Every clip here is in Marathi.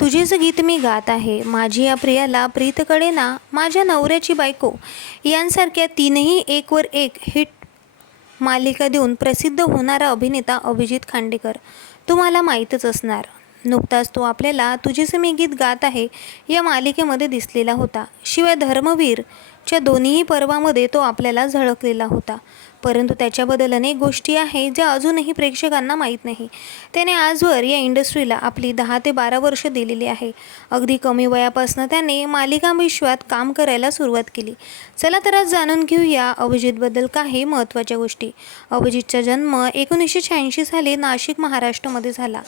तुझेच गीत मी गात आहे. माझी या प्रियाला प्रीतकडे ना माझ्या नवऱ्याची बायको. यांसारख्या तीनही एकवर एक हिट मालिका देऊन प्रसिद्ध होणारा अभिनेता अभिजित खांडेकर. तुम्हाला माहीतच असणार. नुकताच तो आपल्याला तुझेच मी गीत गात आहे या मालिकेमध्ये दिसलेला होता. शिवाय धर्मवीरच्या दोन्हीही पर्वामध्ये तो आपल्याला झळकलेला होता. परंतु त्याच्याबद्दल अनेक गोष्टी आहे ज्या अजूनही प्रेक्षकांना माहीत नाही. त्याने आजवर या इंडस्ट्रीला आपली दहा ते बारा वर्ष दिलेली आहे. अगदी कमी वयापासून त्याने मालिका विश्वात काम करायला सुरुवात केली. चला तर आज जाणून घेऊया अभिजितबद्दल काही महत्त्वाच्या गोष्टी. अभिजितचा जन्म एकोणीसशे शहाऐंशी साली नाशिक महाराष्ट्रामध्ये झाला.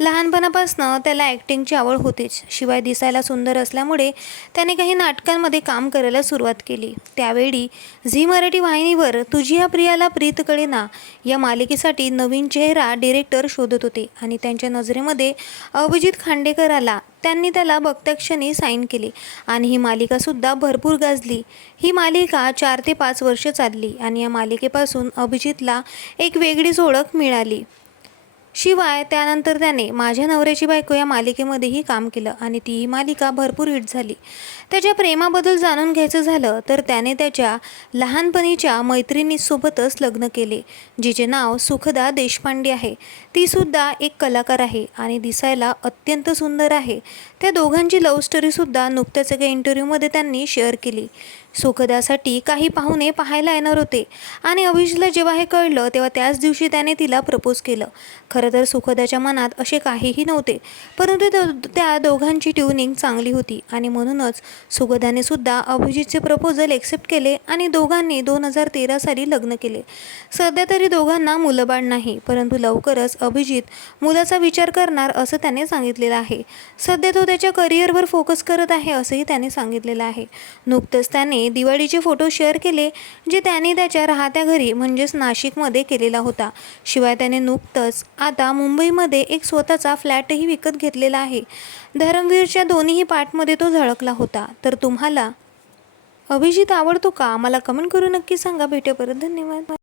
लहानपणापासनं त्याला ॲक्टिंगची आवड होतीच. शिवाय दिसायला सुंदर असल्यामुळे त्याने काही नाटकांमध्ये काम करायला सुरुवात केली. त्यावेळी झी मराठी वाहिनीवर तुझी या प्रियाला प्रीतकडे ना या मालिकेसाठी नवीन चेहरा डिरेक्टर शोधत होते आणि त्यांच्या नजरेमध्ये अभिजित खांडेकर आला. त्यांनी त्याला बघत्या क्षणी साईन केले आणि ही मालिकासुद्धा भरपूर गाजली. ही मालिका चार ते पाच वर्ष चालली आणि या मालिकेपासून अभिजितला एक वेगळीच ओळख मिळाली. शिवाय त्यानंतर त्याने माझ्या नवऱ्याची बायको या मालिकेमध्येही काम केलं आणि ती ही मालिका भरपूर हिट झाली. त्याच्या प्रेमाबद्दल जाणून घ्यायचं झालं तर त्याने त्याच्या लहानपणीच्या मैत्रिणीसोबतच लग्न केले जिचे नाव सुखदा देशपांडे आहे. तीसुद्धा एक कलाकार आहे आणि दिसायला अत्यंत सुंदर आहे. त्या दोघांची लव्ह स्टोरीसुद्धा नुकत्याच एका इंटरव्ह्यूमध्ये त्यांनी शेअर केली. सुखदासाठी काही पाहुणे पाहायला येणार होते आणि अभिषला जेव्हा हे कळलं तेव्हा त्याच दिवशी त्याने तिला प्रपोज केलं. खरं तर सुखदाच्या मनात असे काहीही नव्हते. परंतु त्या- दोघांची ट्युनिंग चांगली होती आणि म्हणूनच सुखदाने सुद्धा अभिजितचे प्रपोजल एक्सेप्ट केले आणि दोघांनी दोन हजार तेरा साली लग्न केले. सध्या तरी दोघांना मुलंबाळ नाही परंतु लवकरच अभिजित मुलाचा विचार करणार असं त्याने सांगितलेलं आहे. सध्या तो त्याच्या करिअरवर फोकस करत आहे असंही त्याने सांगितलेलं आहे. नुकतंच त्याने दिवाळीचे फोटो शेअर केले जे त्याने त्याच्या राहत्या घरी म्हणजेच नाशिकमध्ये केलेला होता. शिवाय त्याने नुकतंच आता मुंबईमध्ये एक स्वतःचा फ्लॅटही विकत घेतलेला आहे. धर्मवीरच्या दोन्हीही पार्टमध्ये तो झळकला होता. तर तुम्हाला अभिजित आवडतो का? मला कमेंट करून नक्की सांगा. भेटेपर्यंत परत. धन्यवाद.